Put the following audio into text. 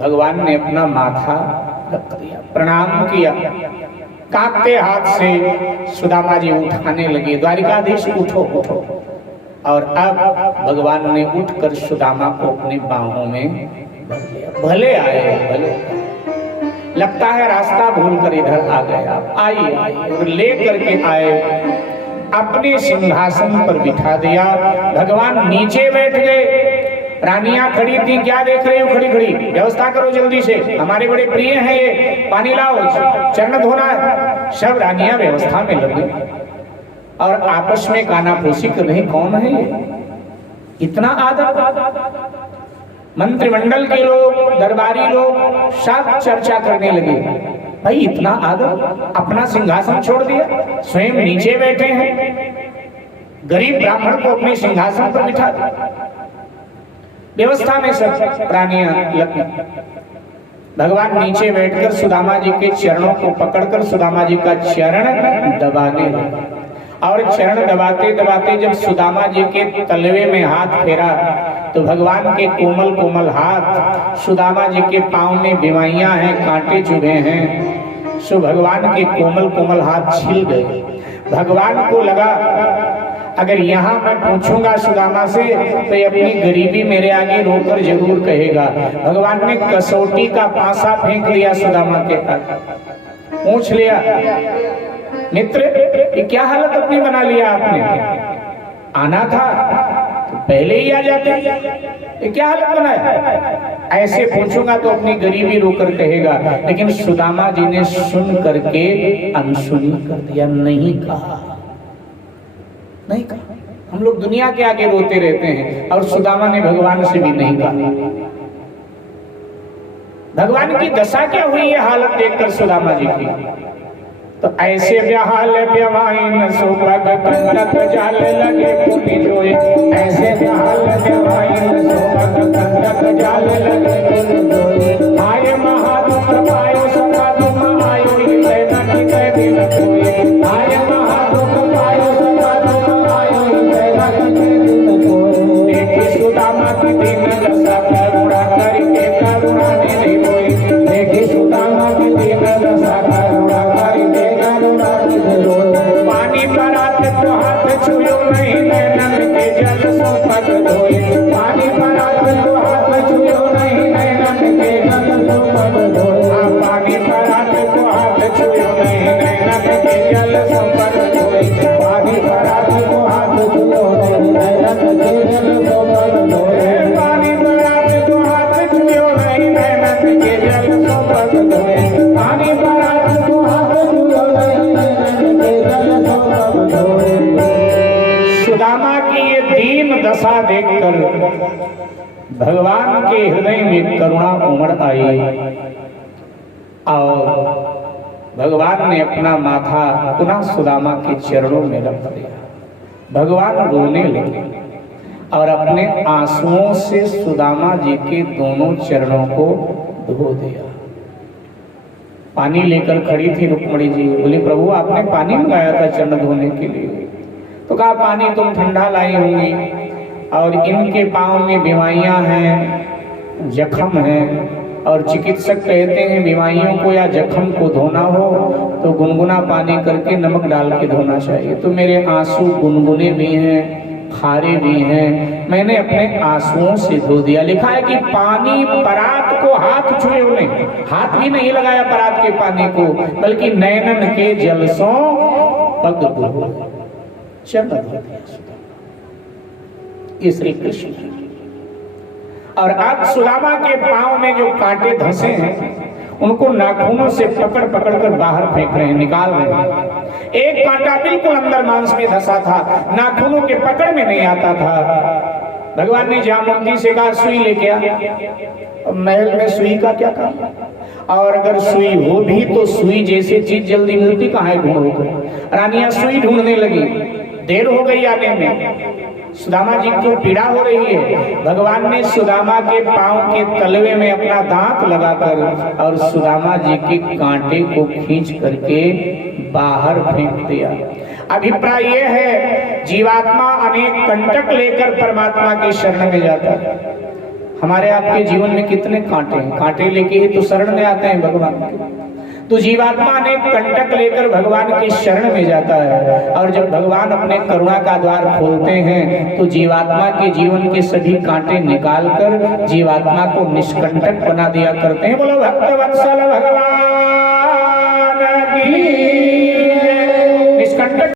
भगवान ने अपना माथा रख दिया, प्रणाम किया। कांपते हाथ से सुदामा जी उठाने लगे, द्वारिकाधीश उठो उठो। और अब भगवान ने उठकर सुदामा को अपनी बाहों में भर लिया। भले आए, भले लगता है रास्ता भूलकर इधर आ गए आप, आइए आइए। और ले करके आए, अपने सिंहासन पर बिठा दिया। भगवान नीचे बैठ गए। रानियां खड़ी थी, क्या देख रही हो खड़ी खड़ी, व्यवस्था करो जल्दी से, हमारे बड़े प्रिय हैं ये, पानी लाओ, चरण धोना है। सब रानियां व्यवस्था में लग गई और आपस में कानाफूसी कर रही, कौन है ये, इतना आदर। मंत्रिमंडल के लोग, दरबारी लोग सब चर्चा करने लगे, भाई इतना आदर, अपना सिंहासन छोड़ दिया, स्वयं नीचे बैठे हैं, गरीब ब्राह्मण को अपने सिंहासन पर बिठा दिया। व्यवस्था में सब रानियां लगी। भगवान नीचे बैठकर सुदामा जी के चरणों को पकड़कर सुदामा जी का चरण दबाने लगे। और चरण दबाते दबाते जब सुदामा जी के तलवे में हाथ फेरा तो भगवान के कोमल कोमल हाथ, सुदामा जी के पांव में बीमारियां हैं, कांटे चुभे हैं, सो भगवान के कोमल कोमल हाथ छिल गए। भगवान को लगा अगर यहाँ मैं पूछूंगा सुदामा से तो ये अपनी गरीबी मेरे आगे रोकर जरूर कहेगा। भगवान ने कसौटी का पासा फेंक दिया सुदामा के आगे, पूछ लिया, मित्र ये क्या हालत अपनी बना लिया आपने, आना था तो पहले ही आ जाते, ये क्या हालत बनाया। ऐसे पूछूंगा तो अपनी गरीबी रोकर कहेगा। लेकिन सुदामा जी ने सुन करके अनसुनी कर दिया, नहीं कहा, नहीं कहा। हम लोग दुनिया के आगे रोते रहते हैं और सुदामा ने भगवान से भी नहीं कहा। भगवान की दशा क्या हुई ये हालत देखकर सुदामा जी की। तो ऐसे बेहाल बेवाइन सुबह कंटक जाल लगे पुनि जोए, ऐसे बेहाल बेवाइन सुबह कंटक जाल लगे पुनि जोए। आए महादुख पायो सदा दुख आयो हृदय न कह दिन कोई, आए महादुख पायो सदा दुख आयो हृदय न कह दिन कोई। देखी सुदामा की दीन दशा करुणा करके करुणा नहीं होई, देखी सुदामा की दीन दशा करुणा करके पानी पर आते तो हाथ छुयो नहीं, नैनन के जल सो पग धोए। पानी पर आते तो हाथ छुयो नहीं, नैनन के जल सो पग धोए। पानी पर आते तो हाथ छुयो नहीं, नैनन के जल सो पग धोए। पानी पर आते तो हाथ छुयो नहीं, नैनन के जल सो पग धोए। पानी पर आते तो हाथ छुयो नहीं, नैनन के जल सो पग धोए। पानी पर आते तो हाथ छुयो नहीं, सुदामा की ये दीन दशा देखकर भगवान के हृदय में करुणा उमड़ आई और भगवान ने अपना माथा पुनः सुदामा के चरणों में रख दिया। भगवान रोने लगे और अपने आंसुओं से सुदामा जी के दोनों चरणों को धो दिया। पानी लेकर खड़ी थी रुक्मणी जी, बोली प्रभु आपने पानी मंगाया था चरण धोने के लिए। तो कहा पानी तुम ठंडा लाई होंगी और इनके पांव में बीमारियां हैं, जख्म हैं और चिकित्सक कहते हैं बीमारियों को या जख्म को धोना हो तो गुनगुना पानी करके नमक डाल के धोना चाहिए। तो मेरे आंसू गुनगुने भी हैं, खारे भी हैं, मैंने अपने आंसुओं से धो दिया। लिखा है कि पानी परात को हाथ छुए नहीं, हाथ भी नहीं लगाया परात के पानी को, बल्कि नैनन के जल सो पग धो चरण धो दिया। ये श्री कृष्ण। और अब सुदामा के पांव में जो कांटे धंसे हैं उनको नाखूनों से पकड़ पकड़ कर बाहर फेंक रहे हैं, निकाल रहे हैं। एक कांटा बिल्कुल अंदर मांस में धंसा था, नाखूनों के पकड़ में नहीं आता था। भगवान ने जामुंडी से कहा सुई लेके आ। महल में सुई का क्या काम, और अगर सुई हो भी तो सुई जैसी चीज जल्दी मिलती कहाँ है, ढूंढो। रानियां सुई ढूंढने लगी, देर हो गई आने में। सुदामा जी को पीड़ा हो रही है। भगवान ने सुदामा के पांव के तलवे में अपना दांत लगाकर और सुदामा जी के कांटे को खींच करके बाहर फेंक दिया। अभिप्राय यह है जीवात्मा अनेक कंटक लेकर परमात्मा की शरण में जाता है। हमारे आपके जीवन में कितने कांटे हैं, कांटे लेके ही तो शरण में आते हैं भगवान के। तो जीवात्मा ने कंटक लेकर भगवान की शरण में जाता है, और जब भगवान अपने करुणा का द्वार खोलते हैं तो जीवात्मा के जीवन के सभी कांटे निकालकर जीवात्मा को निष्कंटक बना दिया करते हैं। बोलो भक्त वत्सल भगवान की